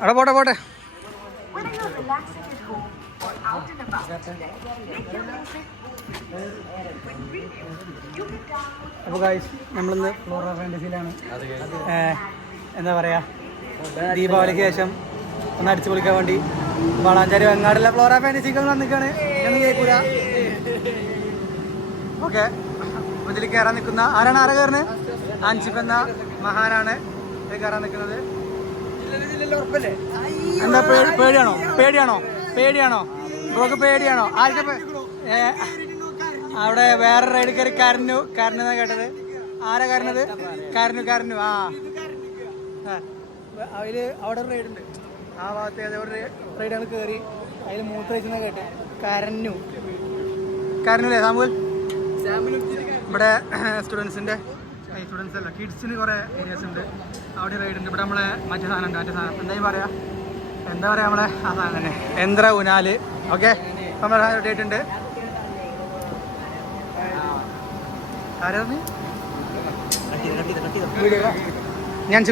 അവിടെ പോട്ടെ പോട്ടെ. അപ്പോൾ ഗൈസ് നമ്മളിന്ന് ഫ്ലോറ ഫാന്റസിയിലാണ്. എന്താ പറയുക, ദീപാവലിക്ക് ശേഷം ഒന്ന് അടിച്ചു പൊളിക്കാൻ വേണ്ടി വളാഞ്ചേരി വെങ്ങാടുള്ള ഫ്ലോറ ഫാന്റസിക്ക് വന്നിക്കാണ്. എന്ന് കേൾക്കൂല. ഓക്കെ, ഇതിൽ കയറാൻ നിൽക്കുന്ന ആരാ കയറുന്നത്? അൻസിഫ് എന്ന മഹാനാണ് ഇത് കയറാൻ നിൽക്കുന്നത്. എന്താ പേടിയാണോ ബ്രോക്ക് പേടിയാണോ? ആർക്കെ അവിടെ വേറെ റൈഡ് കയറി കരഞ്ഞു എന്നാ കേട്ടത്. ആരാ കരഞ്ഞത്? കരഞ്ഞു. അതില് അവിടെ ഒരു റൈഡ് ഉണ്ട്, ആ ഭാഗത്ത് ഏതോ ഒരു റൈഡുകൾ കയറി അതിൽ മൂത്രയിച്ചെന്നാ കേട്ട്. കരഞ്ഞൂലേ സാമ്പൂൽ? ഇവിടെ സ്റ്റുഡൻസ് അല്ല, കിഡ്സിന് കുറേ ഏരിയാസ് ഉണ്ട്. അവിടെ റൈഡ് ഉണ്ട്. ഇവിടെ നമ്മളെ മറ്റേ സാധനം ഉണ്ട്, മറ്റേ സാധനം എന്താ പറയാ നമ്മളെ ആ സാധനം തന്നെ, യന്ത്ര ഊനാല്. ഓക്കെ, നമ്മൾ ഡേറ്റ് ഉണ്ട്. ഞാൻ